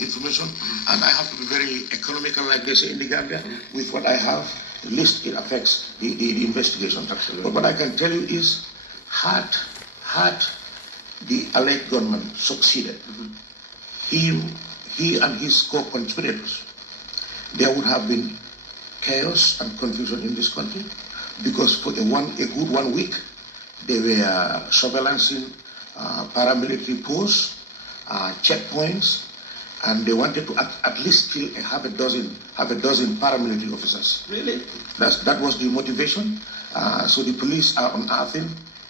information, and I have to be very economical, like they say in the Gambia, with what I have. At least it affects the investigation. Absolutely. But what I can tell you is, had the alleged gunman succeeded, he and his co-conspirators, there would have been chaos and confusion in this country, because for a good 1 week, they were surveillancing paramilitary posts, checkpoints, and they wanted to at least kill half a dozen paramilitary officers. Really? That was the motivation. So the police are unearthing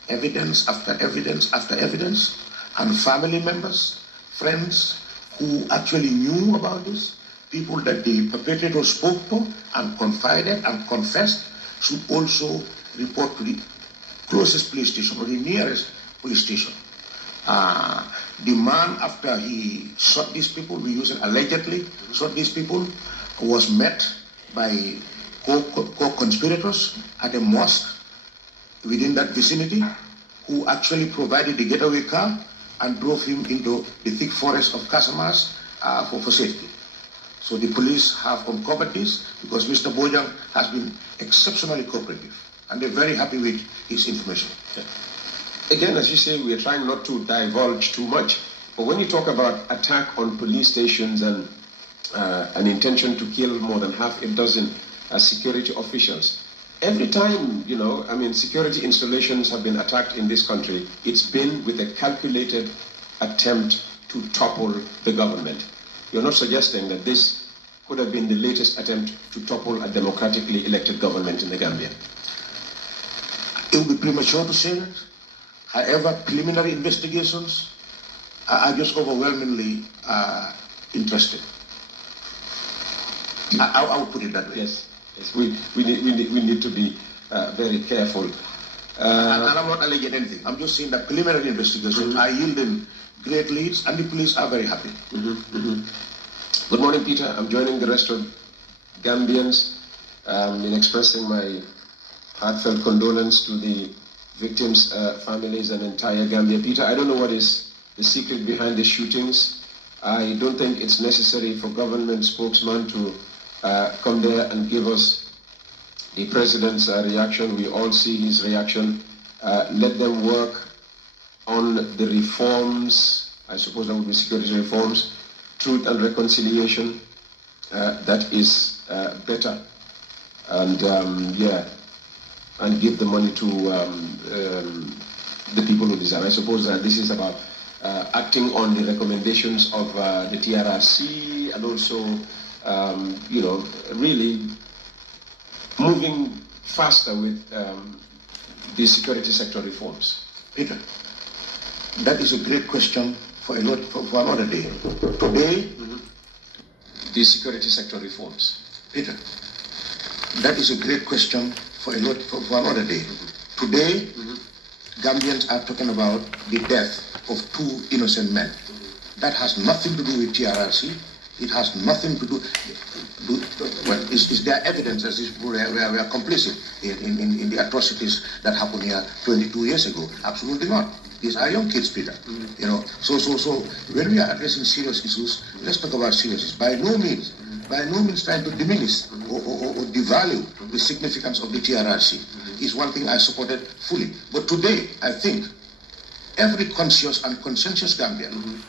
evidence after evidence after evidence, and family members, friends who actually knew about this, people that the perpetrator spoke to and confided and confessed, should also report to the closest police station or the nearest police station. The man, after he shot these people, allegedly shot these people, was met by co-conspirators at a mosque within that vicinity, who actually provided the getaway car and drove him into the thick forest of Casamas for safety. So the police have uncovered this because Mr. Bojang has been exceptionally cooperative, and they're very happy with his information. Yeah. Again, as you say, we are trying not to divulge too much, but when you talk about attack on police stations and an intention to kill more than half a dozen security officials, every time, security installations have been attacked in this country, it's been with a calculated attempt to topple the government. You're not suggesting that this could have been the latest attempt to topple a democratically elected government in the Gambia? It would be premature to say that. However, preliminary investigations are just overwhelmingly interesting. I would put it that way. Yes. We need to be very careful. And I'm not alleging anything. I'm just saying that preliminary investigations are yielding great leads, and the police are very happy. Good morning, Peter. I'm joining the rest of Gambians in expressing my heartfelt condolence to the victims' families and entire Gambia. Peter, I don't know what is the secret behind the shootings. I don't think it's necessary for government spokesman to come there and give us the president's reaction. We all see his reaction. Let them work on the reforms. I suppose that would be security reforms, truth and reconciliation. That is better. And and give the money to the people who deserve. I suppose that this is about acting on the recommendations of the TRRC, and also, really moving faster with the security sector reforms. Peter, that is a great question for another day. Today, the security sector reforms. Peter, that is a great question for another day. Today, Gambians are talking about the death of 2 innocent men. That has nothing to do with TRRC. It has nothing to do. Is there evidence that these people were complicit in the atrocities that happened here 22 years ago? Absolutely not. These are young kids, Peter. So when we are addressing serious issues, let's talk about serious issues. By no means trying to diminish or devalue the significance of the TRRC is one thing I supported fully. But today, I think every conscious and conscientious Gambian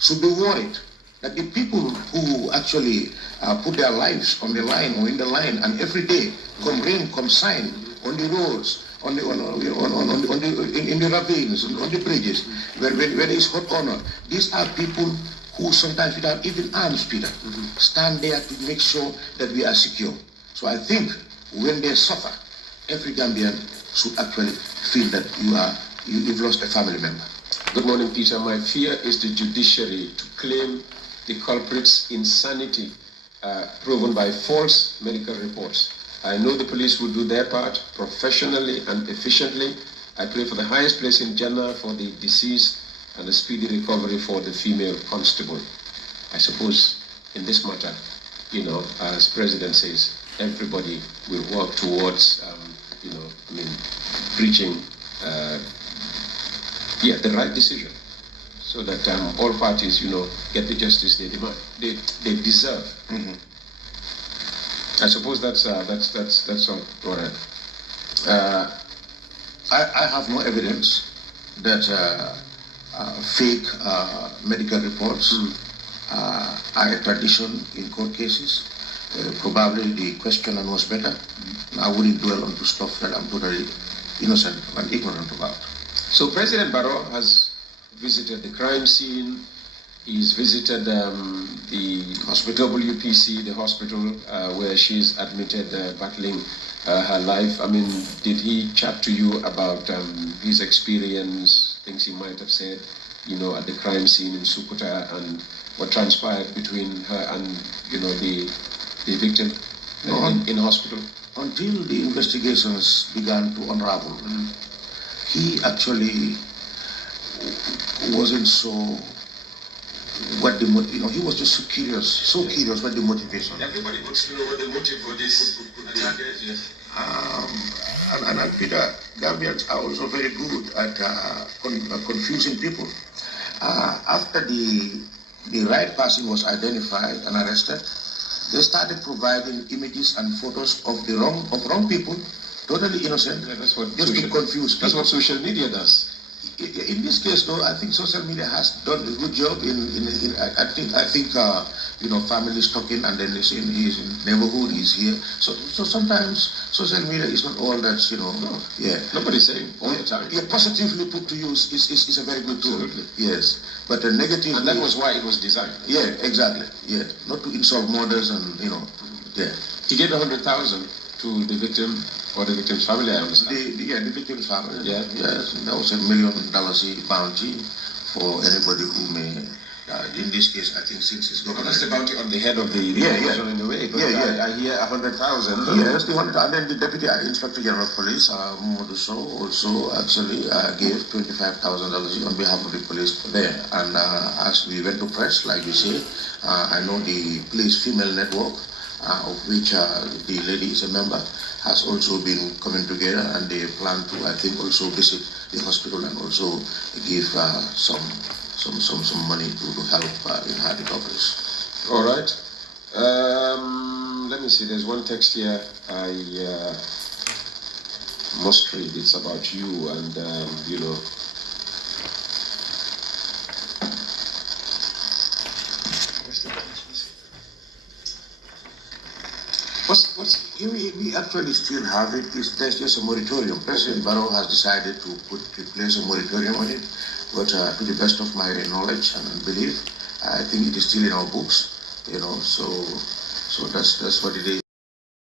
should be worried that the people who actually put their lives on the line or in the line, and every day, come rain, come shine, on the roads, in the ravines, on the bridges, where there is hot honor, these are people who sometimes without even arms, Peter, stand there to make sure that we are secure. So I think when they suffer, every Gambian should actually feel that you've lost a family member. Good morning, Peter. My fear is the judiciary to claim the culprit's insanity proven by false medical reports. I know the police will do their part professionally and efficiently. I pray for the highest place in Jannah for the deceased and a speedy recovery for the female constable. I suppose in this matter, as President says, everybody will work towards, reaching the right decision. so that all parties, get the justice they demand, they deserve. Mm-hmm. I suppose that's all. All right. I have no evidence that fake medical reports are a tradition in court cases. Probably the questioner knows better. I wouldn't dwell on stuff that I'm totally innocent and ignorant about. So President Barrow has visited the crime scene. He's visited the hospital, WPC, the hospital where she's admitted battling her life. I mean, did he chat to you about his experience, things he might have said, at the crime scene in Sukuta, and what transpired between her and, the victim in hospital? Until the investigations began to unravel, he actually wasn't so he was just so curious what the motivation. Everybody wants to know what the motive for this attack is. And Peter, Gambians are also very good at confusing people. After the right person was identified and arrested, they started providing images and photos of the wrong people, totally innocent. Yeah, that's what just to confuse people. That's what social media does. In this case, though, I think social media has done a good job I think families talking, and then they say he's in neighborhood, he's here. So sometimes social media is not all that, No. Yeah. Nobody's saying all the time. Yeah, positively put to use is a very good tool. Absolutely. Yes. But the negative. And that was why it was designed. Yeah, exactly. Yeah. Not to insult mothers and, yeah. He gave 100,000 to the victim or the victim's family, I understand. The victim's family. Yeah. Yes, that was $1 million bounty for anybody who may. In this case, I think since it's government. That's the bounty on the head of the person in a way. But I hear 100,000. Yes, the 100,000. And then the Deputy Inspector General of Police, Moduso, also actually gave $25,000 on behalf of the police there. And as we went to press, like you say, I know the police female network, of which the lady is a member, has also been coming together, and they plan to, I think, also visit the hospital and also give some money to help in her recoveries. All right. Let me see. There's one text here I must read. It's about you and We actually still have it. There's just a moratorium. President Barrow has decided to place a moratorium on it, but to the best of my knowledge and belief, I think it is still in our books. So that's what it is.